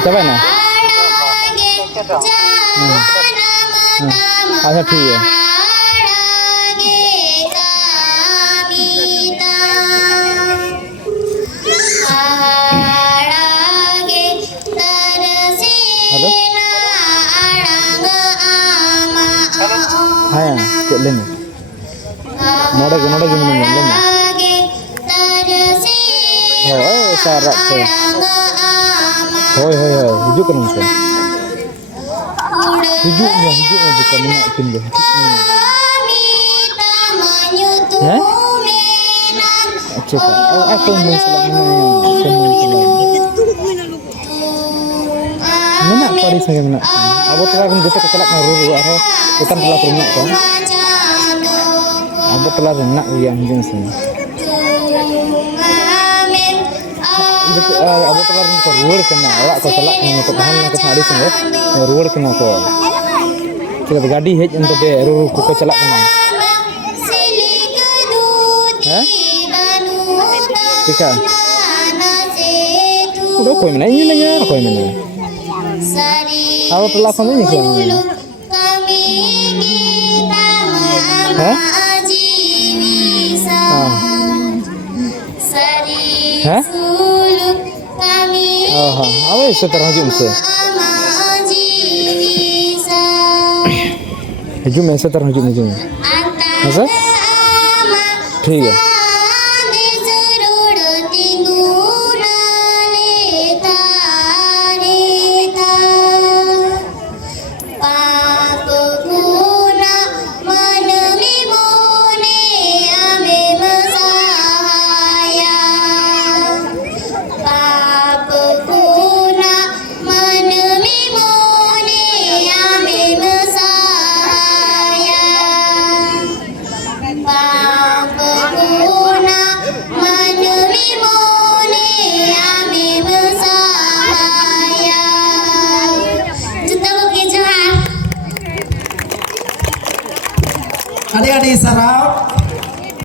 coba na. अच्छा ठीक है। हेलो हाँ चल लेने नोड़ा के मिलने लेने हो सारा से होय हिजू करूँ से हिजू में बुkan minyak pindah हैं अच्छा aku mau selamat minyak pari saya minyak abu telah kan kita kelak ngaruh arah kita telah minyak kan abu telah minyak yang jenis ini abu telah ruur kena awak kau kelak untuk tahan nak hari sini ruur kena kau kita bergadi hej untuk ruur kau kelak kena Hah? Tika. Udah kau mana ini lagi? Kau mana? Awak telah kau ini kau. Hah? Hah? Awak seterang jum se. Jum ऐसे तरह zoom ऐसा ठीक है Adik-adik sarap